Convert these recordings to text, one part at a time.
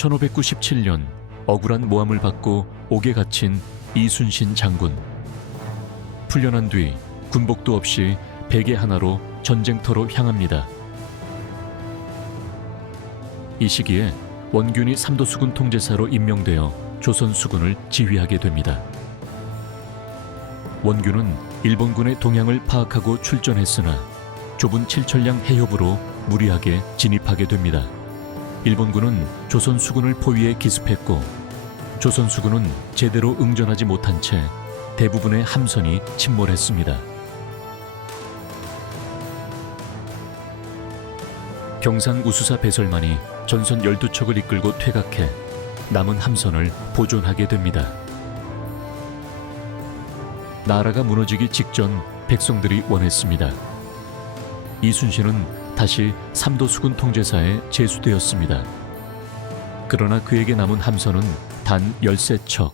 1597년 억울한 모함을 받고 옥에 갇힌 이순신 장군. 풀려난 뒤 군복도 없이 베개 하나로 전쟁터로 향합니다. 이 시기에 원균이 삼도수군 통제사로 임명되어 조선 수군을 지휘하게 됩니다. 원균은 일본군의 동향을 파악하고 출전했으나 좁은 칠천량 해협으로 무리하게 진입하게 됩니다. 일본군은 조선 수군을 포위해 기습했고 조선 수군은 제대로 응전하지 못한 채 대부분의 함선이 침몰했습니다. 경상 우수사 배설만이 전선 12척을 이끌고 퇴각해 남은 함선을 보존하게 됩니다. 나라가 무너지기 직전 백성들이 원했습니다. 이순신은 다시 삼도수군 통제사에 제수되었습니다. 그러나 그에게 남은 함선은 단 13척.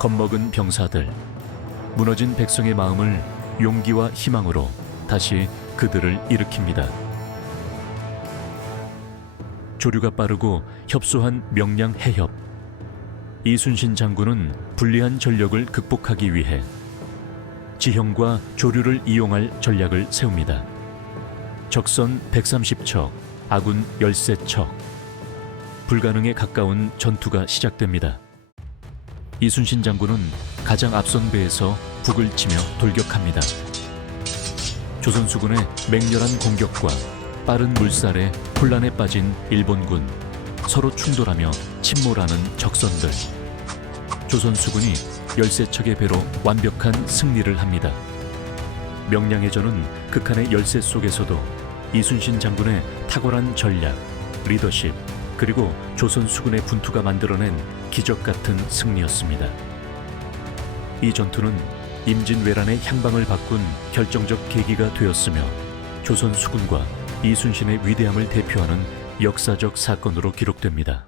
겁먹은 병사들, 무너진 백성의 마음을 용기와 희망으로 다시 그들을 일으킵니다. 조류가 빠르고 협소한 명량 해협. 이순신 장군은 불리한 전력을 극복하기 위해 지형과 조류를 이용할 전략을 세웁니다. 적선 130척, 아군 13척. 불가능에 가까운 전투가 시작됩니다. 이순신 장군은 가장 앞선 배에서 북을 치며 돌격합니다. 조선 수군의 맹렬한 공격과 빠른 물살에 혼란에 빠진 일본군 서로 충돌하며 침몰하는 적선들 조선 수군이 13척의 배로 완벽한 승리를 합니다. 명량해전은 극한의 열세 속에서도 이순신 장군의 탁월한 전략, 리더십, 그리고 조선 수군의 분투가 만들어낸 기적 같은 승리였습니다. 이 전투는 임진왜란의 향방을 바꾼 결정적 계기가 되었으며 조선 수군과 이순신의 위대함을 대표하는 역사적 사건으로 기록됩니다.